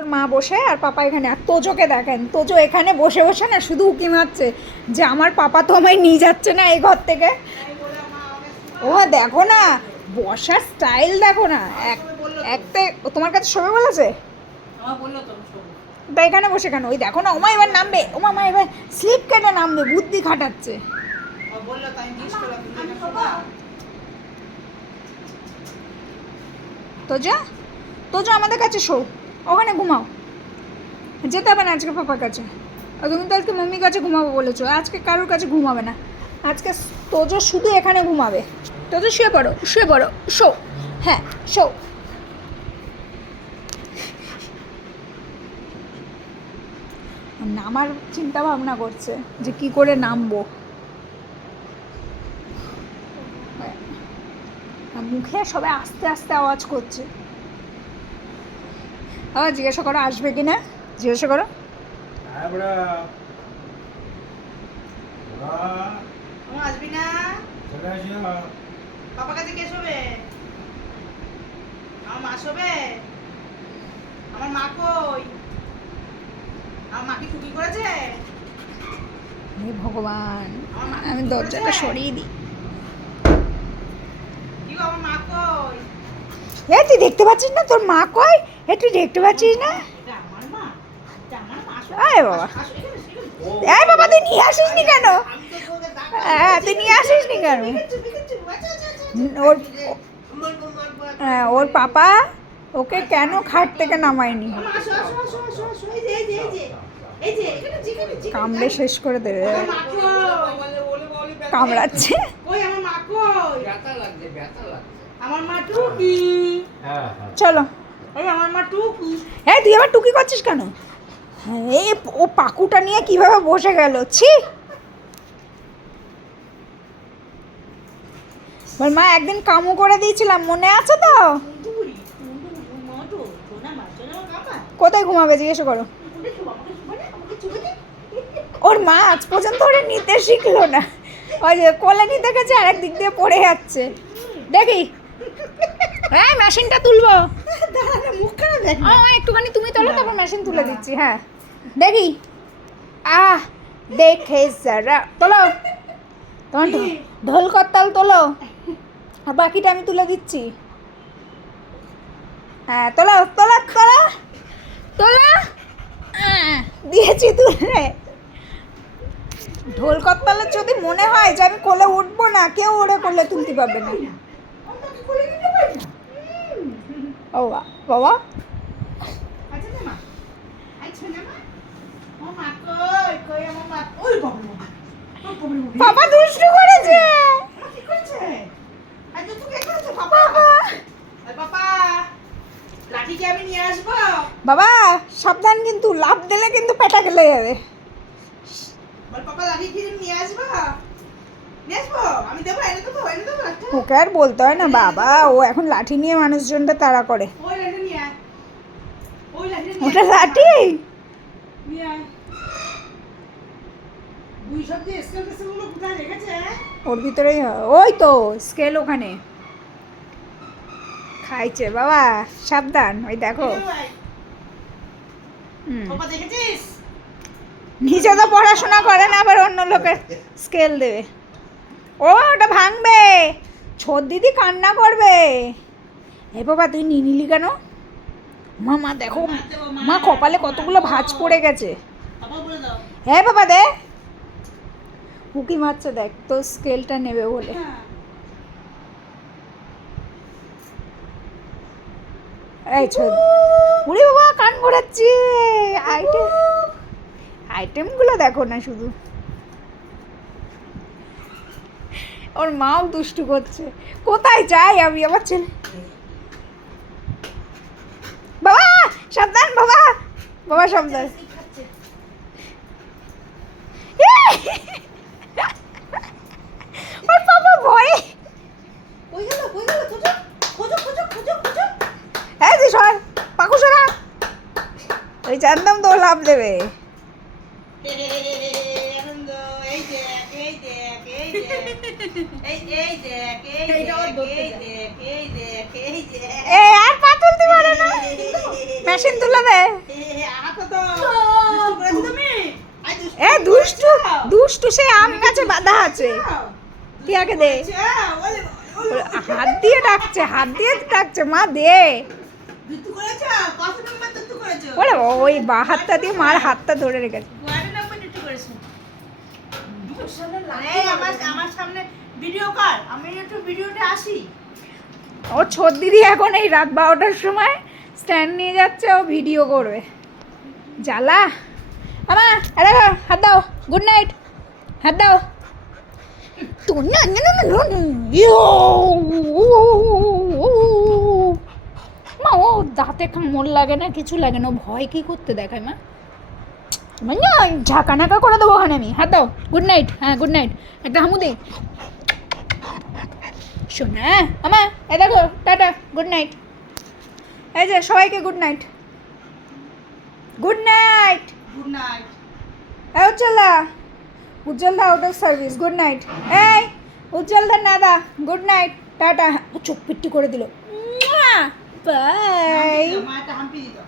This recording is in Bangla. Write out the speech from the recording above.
তোর মা বসে আর পাপা এখানে, আর তোজোকে দেখেন, তোজো এখানে বসে বসে না শুধু উকি মারছে যে আমার পাপা তো আমায় নিয়ে যাচ্ছে না এই ঘর থেকে। ও দেখো না বসার স্টাইল দেখো না, একটা তোমার কাছে শোবে বলেছে, তা এখানে বসে কেন? ওই দেখো না ওমা এবার নামবে, ওমা মা এবার স্লিপ কেটে নামবে, বুদ্ধি খাটাচ্ছে। তোজো তোজো আমাদের কাছে শো, ওখানে ঘুমাও, যেতে হবে না আজকে পাপার কাছে। আর তুমি তো আজকে মাম্মির কাছে ঘুমাবো বলেছো, আজকে কারোর কাছে ঘুমাবে না, আজকে তোজো শুধু এখানে ঘুমাবে। তোজো শুয়ে পড়ো, শুয়ে পড়ো, শো, হ্যাঁ শো। নামার চিন্তা ভাবনা করছে যে কি করে নামবো, মুখে সবাই আস্তে আস্তে আওয়াজ করছে। আবার জিজ্ঞাসা করো আসবে কিনা, জিজ্ঞাসা করো। আসবি না? পাপা কাছে কে শোবে? আমার মা শোবে? আমার মা কই? আমার মা কি টুকি করেছে? হে ভগবান, আমি দরজাটা সরিয়ে দিই। কি গো আমার মা কই? এ তুই দেখতে পাচ্ছিস না তোর মা কই? এ তুই দেখতে পাচ্ছিস না? এটা আমার মা? এটা আমার মা? আয় বাবা, এই বাবা তুই নিয়ে আসিস নি কেন? হ্যাঁ তুই নিয়ে আসিস নি কেন? ওর ওর পাপা ওকে কেন খাট থেকে নামায়নি? কামড়ে শেষ করে দেবে, কামড়াচ্ছে। আমার মা টুকি। চলো, এই আমার মা টুকি। হ্যাঁ তুই আবার টুকি করছিস কেন? এই ও পাকুটা নিয়ে কিভাবে বসে গেল, ছি। বল মা একদিন কামু করে দিয়েছিলাম, মনে আছে তো? কোথায় ঘুমাবে জিজ্ঞেস করো। ওর মা আজ পর্যন্ত ওরা নিতে শিখলো না, ওই যে কোলে নিতে গেছে আর একদিক দিয়ে পড়ে যাচ্ছে। দেখি হ্যাঁ মেশিনটা তুলবো, একটুখানি তুমি তোলো তারপর মেশিন তুলে দিচ্ছি। হ্যাঁ দেখি, দেখে যারা তোলো, তোমার ঢোল করতাল তোলো, আর বাকিটা আমি তুলে দিচ্ছি। হ্যাঁ তোলো তোলো তোলো তোলো, দিয়েছি তুলে। ঢোল করতালের যদি মনে হয় যে আমি কোলে উঠবো না, কেউ ওরে কোলে তুলতে পারবে না। ও বাবা বাবা দুষ্টু করেছে। বাবা সাবধান, কিন্তু লাফ দিলে কিন্তু পেটা গেলে যাবে। ওকে আর বলতে হয় না বাবা, ও এখন লাঠি নিয়ে মানুষজনটা তাড়া করে। ওটা লাঠি? ওর ভিতরেই ওই তো স্কেল ওখানে খাইছে। বাবা সাবধান, ওই দেখো। নিজে তো পড়াশোনা করে না, আবার অন্য লোকের স্কেল দেবে। ও ওটা ভাঙবে, ছোট দিদি কান্না করবে। এ বাবা তুই নিয়ে নিলি কেন? মা মা দেখো, মা কপালে কতগুলো ভাঁজ পড়ে গেছে। হ্যাঁ বাবা দে, উকি মারছে দেখ তো স্কেলটা নেবে বলে। এই ছোট উড়ি বাবা কান ঘোরাচ্ছি। আইটেমগুলো দেখো না শুধু। ওর মাও দুষ্টু করছে, কোথায় যাই আমি আমার ছেলে। বাবা সাবধান, বাবা বাবা সাবধান। ওর বাবা ভয়ে হ্যাঁ তুই সর, পাকু সরা, ওই জানতাম তো লাভ দেবে। এই দেখ এই দেখ এই দেখ এই দেখ, এইটা ওর ধরতে যায়। এই দেখ। এ আর পা তুলতে পারে না মেশিন তুলে দে আহা তো দুষ্টু করেছো তুমি? আই দুষ্টু এ দুষ্টু করেছো? দুষ্টু সে আম গাছে বাঁধা আছে তুই আগে দে ওলে, ওলে, হাত দিয়ে ডাকছে মা দে দুষ্টু করেছো? কত নম্বর দুষ্টু করেছো? বলে ওই বা হাতটা দিয়ে মার হাতটা ধরে রেখেছে কত নম্বর দুষ্টু করেছো? লাগে এই আমার সামনে ভিডিও কর, আমি একটু ভিডিওতে আসি। ওর ছোট দিদি এখন এই রাত 12টার সময় স্ট্যান্ড নিয়ে যাচ্ছে ও ভিডিও করবে জ্বালা আমার আরে হাত দাও গুড নাইট হাত দাও তুই না মা ও দাঁতে কামড় লাগে না কিছু লাগে না ও ভয় কি করতে দেখায় মা না ঝাঁকা নাকা করে দেবো ওখানে আমি হাত দাও গুড নাইট হ্যাঁ গুড নাইট একটা হামু দে শোনা আমা এ দেখো টাটা গুড নাইট এই যে সবাইকে good night good night good night. এই উজ্জ্বলদা out of service good night এই উজ্জ্বলদা নাদা গুড নাইট টাটা চোখ পিট্টি করে দিল বাই মা একটা হাম্পি দিত।